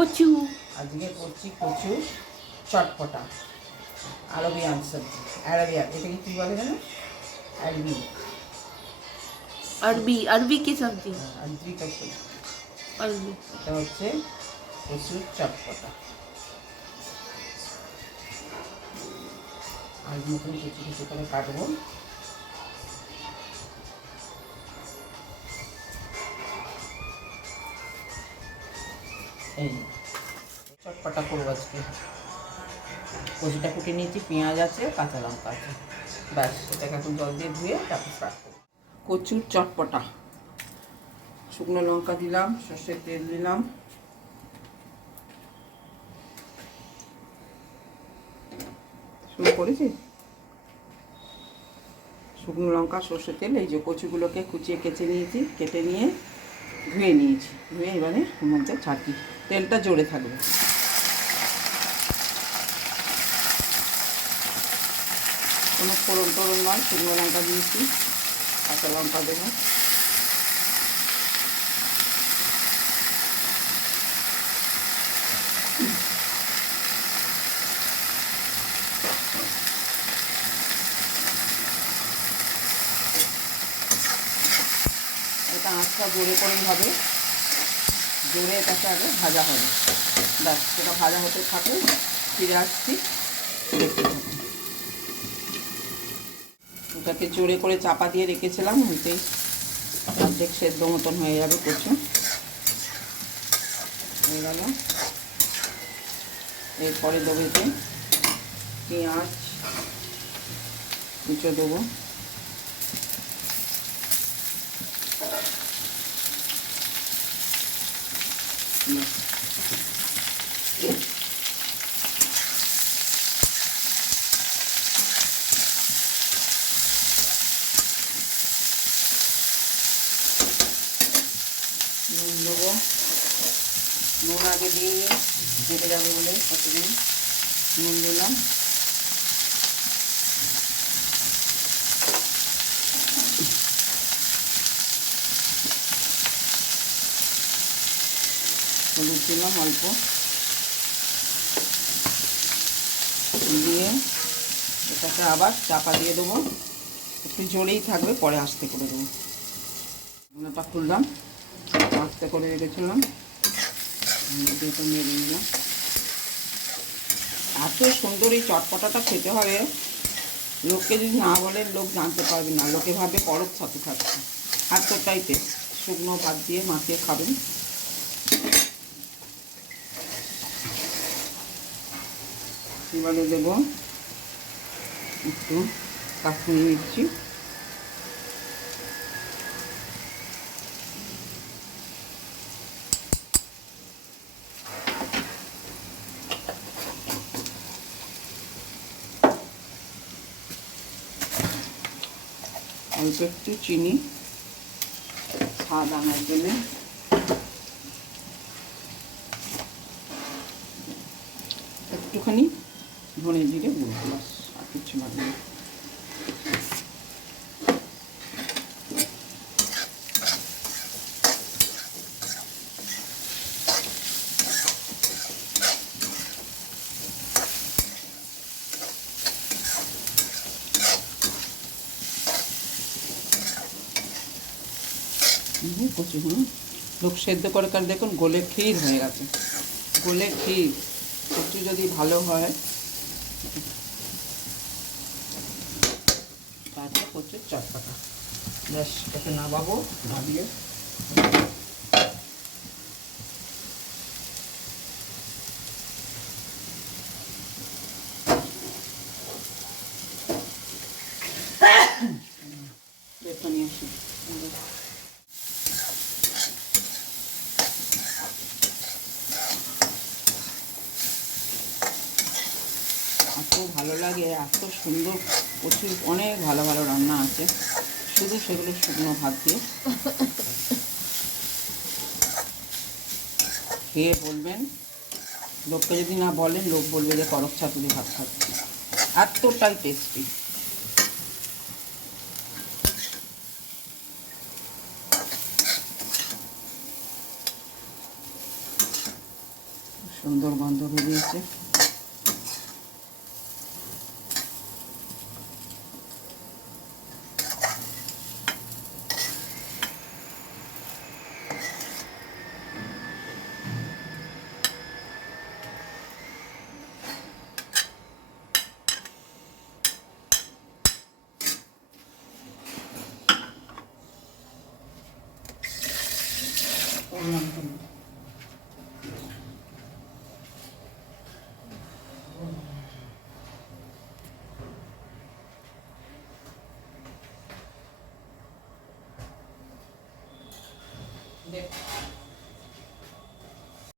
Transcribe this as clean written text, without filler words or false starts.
কচু। আজকে করছি কচু চটপটা আরবিয়ান সবজি। অ্যারাবিয়ান, এটাকে কী বলে জানো? আরবি। अरबी अरबी की सब्जी। আরবি কচু। अरबी। এটা হচ্ছে কচুর চটপটা। আর মতন কুচি কুচি করে কাটবো। এই চটপটা করবো আজকে। কচুটা কুটে নিয়েছি, পেঁয়াজ আছে, কাঁচা লঙ্কা আছে, ব্যাস। এটাকে এখন জল দিয়ে ধুয়ে তারপর ফ্রাই করবো। কচুর চটপটা। শুকনো লঙ্কা দিলাম, সর্ষের তেল দিলাম, শুরু করেছি। শুকনো লঙ্কা, সর্ষের তেল, এই যে কচুগুলোকে কুচিয়ে কেটে নিয়েছি, কেটে নিয়ে ধুয়ে নিয়েছি। ধুয়ে এবারে ওর মধ্যে ছাড়কি, তেলটা জোরে থাকবে। কোনো ফোড়ন টোড়ন নয়, শুকনো লঙ্কা দিয়েছি, কাঁচা লঙ্কা দেবো। এটা আঁচটা জোরে করেই হবে, জোরে এটাকে আগে ভাজা হবে। ব্যাস, সেটা ভাজা হতে থাকে, ফিরে আসছি, দেখতে থাকুন। ওটাকে জোরে করে চাপা দিয়ে রেখেছিলাম, হতেই অর্ধেক সেদ্ধ মতন হয়ে যাবে কচু। হয়ে গেল। এরপরে দেবো এতে পেঁয়াজ কুচো দেবো, নুন দেবো। নুন আগে দিয়ে যেতে যাবে বলে প্রতিদিন নুন দিলাম। হলুদ দিলাম অল্প, দিয়ে এটাকে আবার চাপা দিয়ে দেবো। একটু জোরেই থাকবে, পরে আস্তে করে দেবো। ঢাকনাটা খুললাম, আস্তে করে রেখেছিলাম, এটা মেরে নিলাম। এত সুন্দর এই চটপটাটা খেতে হবে, লোককে যদি না বলে লোক জানতে পারবে না, লোকে ভাবে পরক ছাতু খাচ্ছে। এতটাই টেস্ট। শুকনো ভাত দিয়ে মাখিয়ে খাবেন। এবারে দেবো একটু কাশ্মীরি মির্চি, অল্প একটু চিনি স্বাদ আনার জন্য, একটুখানি ধনে জিরে গুঁড়ো, ব্যাস, আর কিছু লাগবে না। কচুগুলো লোক সেদ্ধ করে কার দেখুন গোলে ক্ষীর হয়ে গেছে, গোলে ক্ষীর। কচু যদি ভালো হয়, তারপর কচুর চটপটা। ব্যাস, এটাকে নামাবো, নামিয়ে দেখে নিয়ে আসি। এত ভালো লাগে, এত সুন্দর। প্রচুর অনেক ভালো ভালো রান্না আছে, শুধু সেগুলো শুকনো ভাত দিয়ে খেয়ে বলবেন। লোককে যদি না বলেন, লোক বলবে যে করক ছাতু দিয়ে ভাত খাচ্ছি। এতটাই টেস্টি। সুন্দর গন্ধ বেরিয়েছে। দেখ